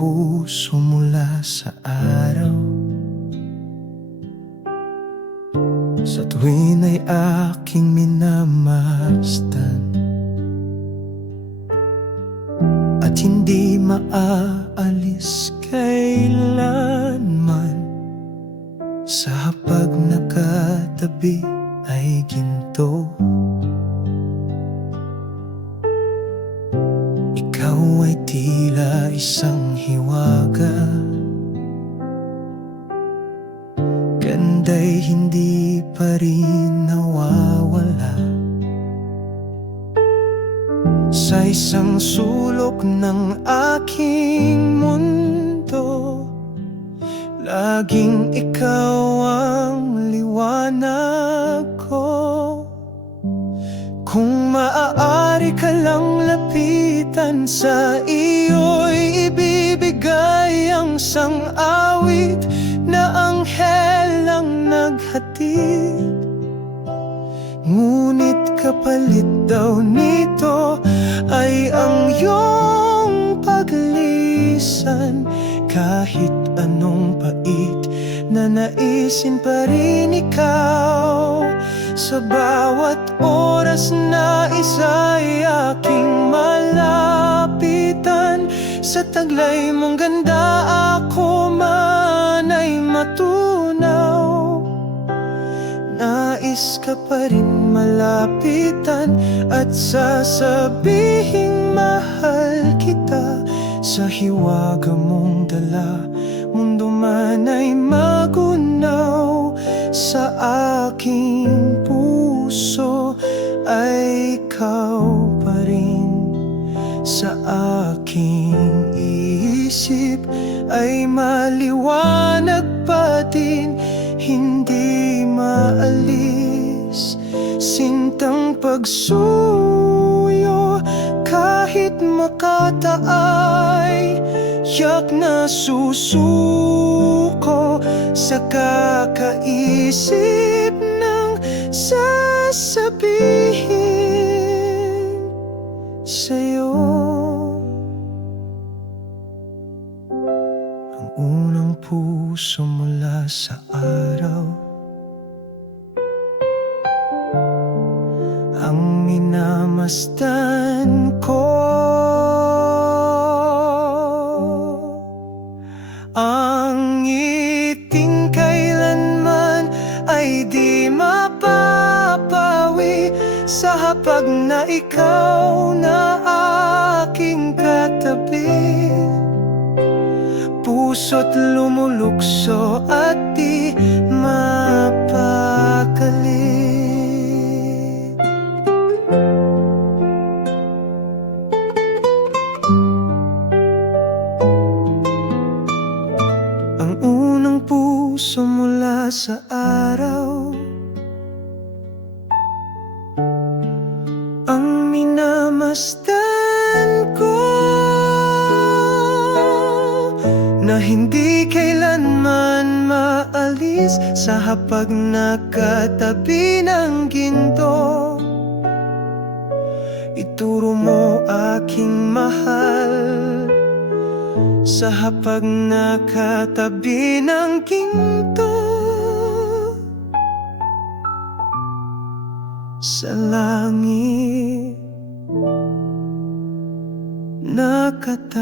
puso mula sa araw. Sa tuwin ay aking minamasdan, at hindi maaalis kailanman. Sa hapag nakatabi ay ginto. Ikaw ay tila isang hiwaga, ganda'y hindi pa rin nawawala. Sa isang sulok ng aking mundo, laging ikaw ang liwanag ko. Kung maaari ka lang lapitan, sa iyo'y ibibigay ang sang-awit na anghel ang naghatid. Ngunit kapalit daw nito ay ang iyong paglisan. Kahit anong pait na naisin pa rin ikaw. Sa bawat oras na isa'y aking malapitan, sa taglay mong ganda ako man ay matunaw. Nais ka pa rin malapitan at sasabihing mahal kita. Sa hiwaga mong dala, mundo man ay magunaw. Sa aking puso ay ikaw pa rin. Sa aking isip ay maliwanag pa din, hindi maalis. Sintang pagsuyo kahit makataay, yak na susuko sa kakaisip ng sasabihin sa'yo. Ang unang puso mula sa araw, ang minamasdan ko. Ang ngiting kailanman ay di mapapawi, sa hapag na ikaw na aking katabi. Puso't lumulukso at di mapakali. Ang unang puso mula sa araw, ang minamasdan ko, na hindi kailanman maalis. Sa hapag nakatabi ng ginto, ituro mo aking mahal. Sa hapag nakatabi ng ginto, sa langit nakatago.